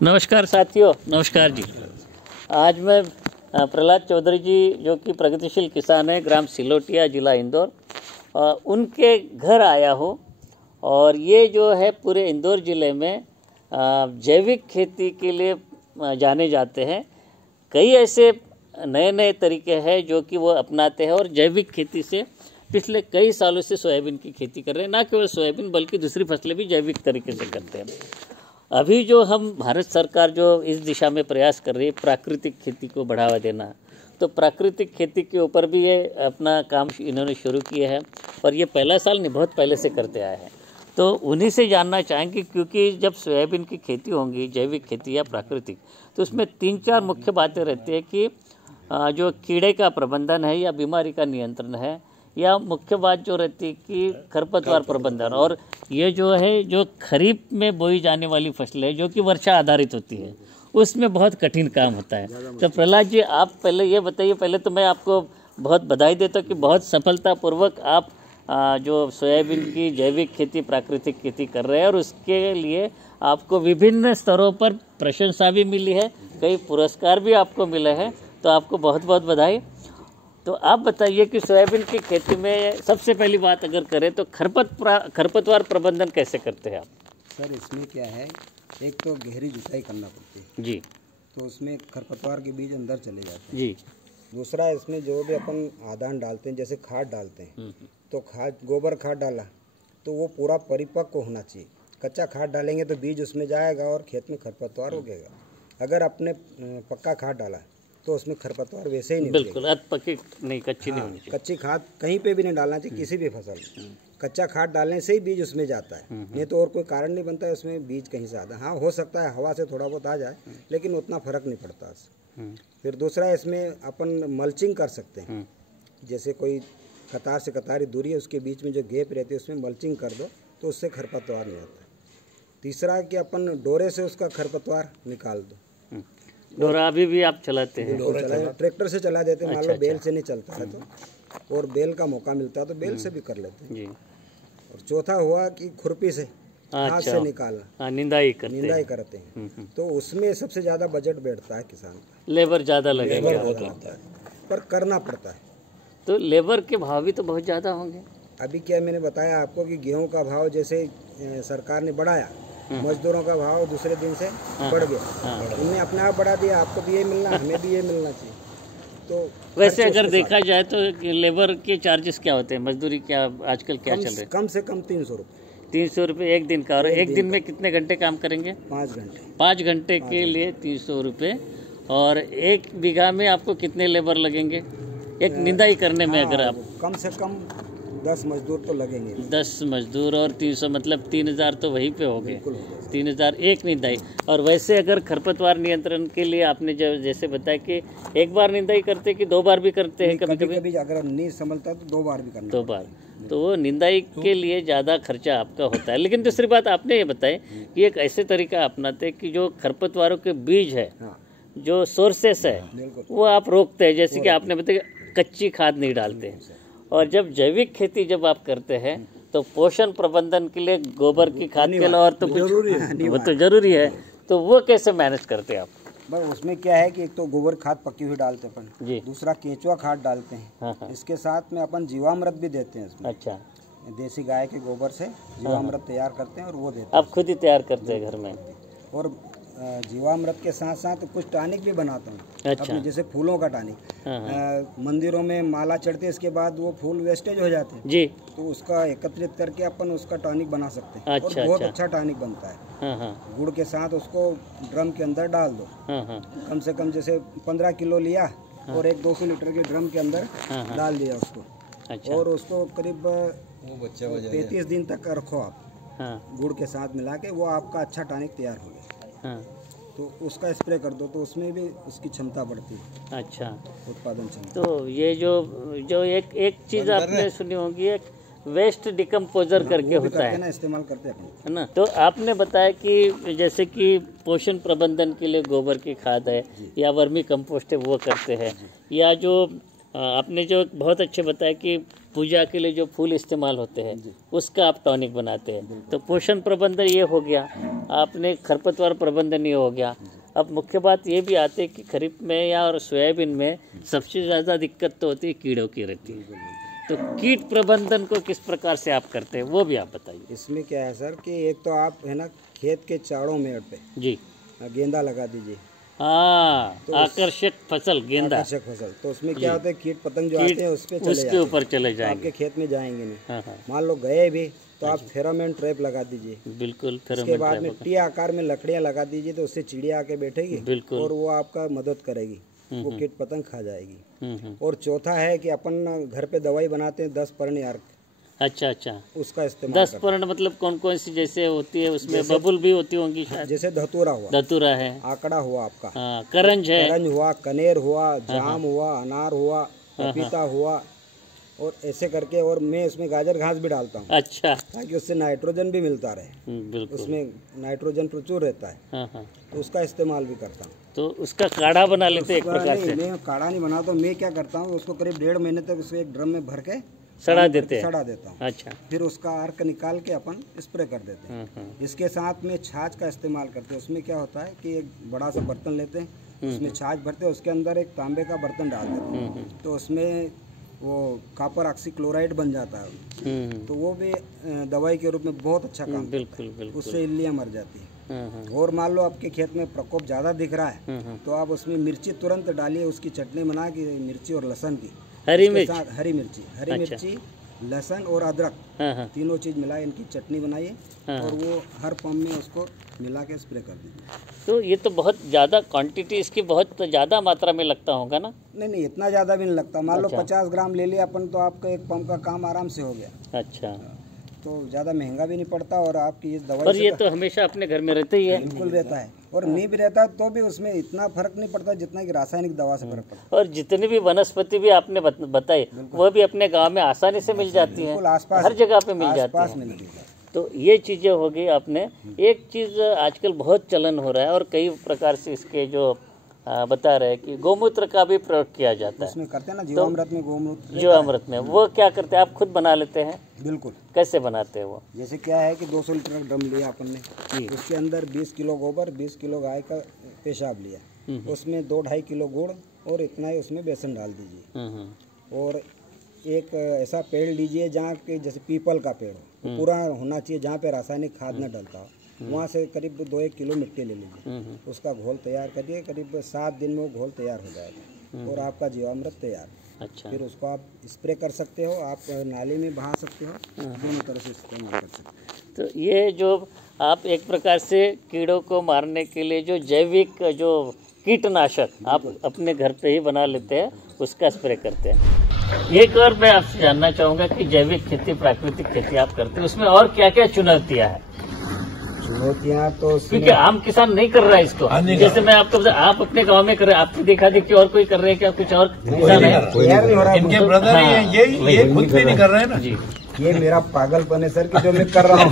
नमस्कार साथियों, नमस्कार जी। आज मैं प्रहलाद चौधरी जी जो कि प्रगतिशील किसान हैं, ग्राम सिलोटिया, जिला इंदौर, उनके घर आया हूँ। और ये जो है पूरे इंदौर ज़िले में जैविक खेती के लिए जाने जाते हैं। कई ऐसे नए नए तरीके हैं जो कि वो अपनाते हैं और जैविक खेती से पिछले कई सालों से सोयाबीन की खेती कर रहे हैं। ना केवल सोयाबीन बल्कि दूसरी फसलें भी जैविक तरीके से करते हैं। अभी जो हम भारत सरकार जो इस दिशा में प्रयास कर रही है प्राकृतिक खेती को बढ़ावा देना, तो प्राकृतिक खेती के ऊपर भी ये अपना काम इन्होंने शुरू किया है और ये पहला साल नहीं, बहुत पहले से करते आए हैं। तो उन्हीं से जानना चाहेंगे, क्योंकि जब सोयाबीन की खेती होगी, जैविक खेती या प्राकृतिक, तो उसमें 3-4 मुख्य बातें रहती है कि जो कीड़े का प्रबंधन है या बीमारी का नियंत्रण है, या मुख्य बात जो रहती है कि खरपतवार प्रबंधन। और ये जो है जो खरीफ में बोई जाने वाली फसलें जो कि वर्षा आधारित होती है, उसमें बहुत कठिन काम होता है। तो प्रहलाद जी, आप पहले ये बताइए। पहले तो मैं आपको बहुत बधाई देता हूँ कि बहुत सफलतापूर्वक आप जो सोयाबीन की जैविक खेती, प्राकृतिक खेती कर रहे हैं और उसके लिए आपको विभिन्न स्तरों पर प्रशंसा भी मिली है, कई पुरस्कार भी आपको मिले हैं, तो आपको बहुत बहुत बधाई। तो आप बताइए कि सोयाबीन की खेती में सबसे पहली बात अगर करें तो खरपतवार प्रबंधन कैसे करते हैं आप? सर, इसमें क्या है, एक तो गहरी जुताई करना पड़ती है जी, तो उसमें खरपतवार के बीज अंदर चले जाते हैं जी। दूसरा, इसमें जो भी अपन आदान डालते हैं, जैसे खाद डालते हैं, तो खाद, गोबर खाद डाला तो वो पूरा परिपक्व होना चाहिए। कच्चा खाद डालेंगे तो बीज उसमें जाएगा और खेत में खरपतवार उगेगा। अगर आपने पक्का खाद डाला तो उसमें खरपतवार वैसे ही नहीं बिल्कुल, पक्की नहीं, कच्ची नहीं होनी चाहिए। कच्ची खाद कहीं पे भी नहीं डालना चाहिए, किसी भी फसल में। कच्चा खाद डालने से ही बीज उसमें जाता है, नहीं तो और कोई कारण नहीं बनता है उसमें बीज कहीं से आता है। हाँ, हो सकता है हवा से थोड़ा बहुत आ जाए, लेकिन उतना फर्क नहीं पड़ता उससे। फिर दूसरा, इसमें अपन मल्चिंग कर सकते हैं। जैसे कोई कतार से कतार की दूरी है, उसके बीच में जो गैप रहती है उसमें मल्चिंग कर दो तो उससे खरपतवार नहीं आता। तीसरा कि अपन डोरे से उसका खरपतवार निकाल दो। डोरा अभी भी आप चलाते हैं? ट्रैक्टर से चला देते हैं, मान लो बेल से नहीं चलता है तो, और बेल का मौका मिलता है तो बेल से भी कर लेते हैं जी। और चौथा हुआ कि खुरपी से, हाथ से निकालना, निंदाई करते हैं। तो उसमें सबसे ज्यादा बजट बैठता है किसान का, लेबर ज्यादा लगेगा, पर करना पड़ता है। तो लेबर के भाव भी तो बहुत ज्यादा होंगे। अभी क्या मैंने बताया आपको कि गेहूं का भाव जैसे सरकार ने बढ़ाया, मजदूरों का भाव दूसरे दिन से बढ़ गया। उन्होंने अपने आप बढ़ा दिया, आपको भी ये मिलना, हमें भी ये मिलना चाहिए। तो वैसे अगर देखा जाए तो लेबर के चार्जेस क्या होते हैं, मजदूरी क्या आजकल क्या चल रहा है? कम से कम 300 रुपये। 300 रुपये एक दिन का। और एक दिन में कितने घंटे काम करेंगे? 5 घंटे। 5 घंटे के लिए 300 रुपये। और 1 बीघा में आपको कितने लेबर लगेंगे एक निंदाई करने में? अगर आप कम से कम 10 मजदूर तो लगेंगे। 10 मजदूर और 300 मतलब 3000 तो वहीं पे हो गए। 3000 एक निंदाई। और वैसे अगर खरपतवार नियंत्रण के लिए आपने जैसे बताया कि एक बार निंदाई करते कि 2 बार भी करते हैं? कभी अगर नहीं संभलता तो 2 बार भी करना। 2 बार। तो वो निंदाई के लिए ज़्यादा खर्चा आपका होता है। लेकिन दूसरी बात आपने ये बताई कि एक ऐसे तरीका अपनाते कि जो खरपतवारों के बीज है, जो सोर्सेस है, वो आप रोकते हैं। जैसे कि आपने बताया कच्ची खाद नहीं डालते हैं। और जब जैविक खेती जब आप करते हैं तो पोषण प्रबंधन के लिए गोबर की खाद के अलावा तो कुछ वो तो जरूरी है। तो वो कैसे मैनेज करते हैं आप? बस उसमें क्या है कि एक तो गोबर खाद पकी हुई डालते हैं अपन जी, दूसरा केंचुआ खाद डालते हैं। हाँ। इसके साथ में अपन जीवामृत भी देते हैं इसमें। अच्छा, देसी गाय के गोबर से जीवामृत तैयार करते हैं और वो देते हैं। आप खुद ही तैयार करते हैं घर में? और जीवामृत के साथ साथ कुछ टॉनिक भी बनाता हूँ। अच्छा। अपने जैसे फूलों का टॉनिक, मंदिरों में माला चढ़ती है, इसके बाद वो फूल वेस्टेज हो जाते हैं जी, तो उसका एकत्रित करके अपन उसका टॉनिक बना सकते हैं। अच्छा, और बहुत अच्छा टॉनिक बनता है। गुड़ के साथ उसको ड्रम के अंदर डाल दो। कम से कम जैसे 15 किलो लिया और एक 200 लीटर के ड्रम के अंदर डाल दिया उसको। अच्छा। और उसको करीब 35 दिन तक रखो आप। गुड़ के साथ मिला के, वो आपका अच्छा टॉनिक तैयार हो गया। तो उसका स्प्रे कर दो तो उसमें भी उसकी क्षमता बढ़ती है। अच्छा, उत्पादन क्षमता। तो ये जो एक चीज़ आपने सुनी होगी, एक वेस्ट डिकम्पोजर करके होता है ना, इस्तेमाल करते हैं है ना। तो आपने बताया कि जैसे कि पोषण प्रबंधन के लिए गोबर की खाद है या वर्मी कंपोस्ट है वो करते हैं, या जो आपने जो बहुत अच्छे बताया कि पूजा के लिए जो फूल इस्तेमाल होते हैं उसका आप टॉनिक बनाते हैं। तो पोषण प्रबंधन ये हो गया, आपने खरपतवार प्रबंधन ये हो गया। अब मुख्य बात ये भी आती है कि खरीफ में या और सोयाबीन में सबसे ज़्यादा दिक्कत तो होती है कीड़ों की रहती है। तो कीट प्रबंधन को किस प्रकार से आप करते हैं वो भी आप बताइए। इसमें क्या है सर कि एक तो आप है ना खेत के चारों मेड़ पे जी गेंदा लगा दीजिए। हाँ, तो आकर्षक फसल गेंदा, आकर्षक फसल। तो उसमें क्या होता है कीट पतंग जो आते हैं उसके ऊपर चले जाएंगे, आपके खेत में जाएंगे नहीं। हाँ। मान लो गए भी तो आप फेरोमोन ट्रैप लगा दीजिए। बिल्कुल। उसके बाद में टी आकार में लकड़ियां लगा दीजिए तो उससे चिड़िया आके बैठेगी। बिल्कुल। और वो आपका मदद करेगी, वो कीट पतंग खा जाएगी। और चौथा है कि अपन घर पे दवाई बनाते हैं 10 पर्ण अर्क। अच्छा, उसका इस्तेमाल 10 पर्ण मतलब कौन कौन सी जैसे होती है, उसमें बबुल भी होती होंगी शायद। जैसे धतूरा हुआ, धतूरा है, आकड़ा हुआ आपका, करंज है, करंज हुआ, कनेर हुआ, जाम हुआ, अनार हुआ, पपीता हुआ, और ऐसे करके। और मैं उसमें गाजर घास भी डालता हूँ। अच्छा, ताकि उससे नाइट्रोजन भी मिलता रहे। बिल्कुल। उसमें नाइट्रोजन प्रचुर रहता है। तो उसका इस्तेमाल भी करता हूँ। तो उसका काढ़ा बना लेते हैं एक प्रकार से। मैं काढ़ा नहीं बनाता, मैं क्या करता हूँ उसको करीब 1.5 महीने तक उसको एक ड्रम में भर के सड़ा देते हैं। सड़ा देता हूँ। अच्छा, फिर उसका अर्क निकाल के अपन स्प्रे कर देते हैं। इसके साथ में छाछ का इस्तेमाल करते हैं। उसमें क्या होता है कि एक बड़ा सा बर्तन लेते हैं, उसमें छाछ भरते हैं, उसके अंदर एक तांबे का बर्तन डाल देते हैं। तो उसमें वो कॉपर ऑक्सीक्लोराइड बन जाता है। तो वो भी दवाई के रूप में बहुत अच्छा काम करता है। उससे इल्लियाँ मर जाती है। और मान लो आपके खेत में प्रकोप ज़्यादा दिख रहा है तो आप उसमें मिर्ची तुरंत डालिए, उसकी चटनी बना के, मिर्ची और लहसुन की, हरी मिर्ची, लहसुन और अदरक, तीनों चीज मिला इनकी चटनी बनाइए और वो हर पंप में उसको मिला के स्प्रे कर दीजिए। तो ये तो बहुत ज़्यादा क्वांटिटी इसकी बहुत ज़्यादा मात्रा में लगता होगा ना? नहीं, इतना ज़्यादा भी नहीं लगता। मान लो 50 ग्राम ले लिया अपन तो आपका एक पंप का काम आराम से हो गया। अच्छा, तो ज़्यादा महंगा भी नहीं पड़ता और आपकी इस दवाई पर ये तो हमेशा अपने घर में रहते ही है। बिल्कुल रहता है। और नहीं भी रहता तो भी उसमें इतना फर्क नहीं पड़ता जितना कि रासायनिक दवा से फर्क पड़ता है। और जितनी भी वनस्पति भी आपने बताई वो भी अपने गांव में आसानी से मिल जाती है, हर जगह पे मिल जाती है। तो ये चीजें हो गई। आपने एक चीज आजकल बहुत चलन हो रहा है और कई प्रकार से इसके जो बता रहे हैं कि गौमूत्र का भी प्रयोग किया जाता है। उसमें करते हैं ना जीवामृत में, गौमूत्र जीवामृत में वो क्या करते हैं? आप खुद बना लेते हैं? बिल्कुल। कैसे बनाते हैं वो? जैसे क्या है कि 200 लीटर का ड्रम लिया अपन ने, उसके अंदर 20 किलो गोबर, 20 किलो गाय का पेशाब लिया, उसमें 2-2.5 किलो गुड़ और इतना ही उसमें बेसन डाल दीजिए। और एक ऐसा पेड़ लीजिए जहाँ के जैसे पीपल का पेड़ हो, पूरा होना चाहिए, जहाँ पे रासायनिक खाद न डलता हो। वहाँ से करीब 2-1 किलो मिट्टी ले लीजिए, उसका घोल तैयार करिए। करीब 7 दिन में वो घोल तैयार हो जाएगा और आपका जीवामृत तैयार। अच्छा, फिर उसको आप स्प्रे कर सकते हो, आप नाली में बहा सकते हो, दोनों तरह से इस्तेमाल कर सकते हो। तो ये जो आप एक प्रकार से कीड़ों को मारने के लिए जो जैविक जो कीटनाशक आप अपने घर पे ही बना लेते हैं, उसका स्प्रे करते हैं। एक और मैं आपसे जानना चाहूँगा कि जैविक खेती, प्राकृतिक खेती आप करते हैं, उसमें और क्या क्या चुनौतियाँ हैं? चुनौतियाँ तो क्योंकि आम किसान नहीं कर रहा है इसको। जैसे मैं आपको आप अपने गांव में कर रहे हैं, आपकी देखा देखी और कोई कर रहे हैं क्या? कुछ और किसान है? इनके ब्रदर ये खुद भी नहीं कर रहे हैं ना जी। ये मेरा पागलपन है सर कि जो मैं कर रहा हूँ।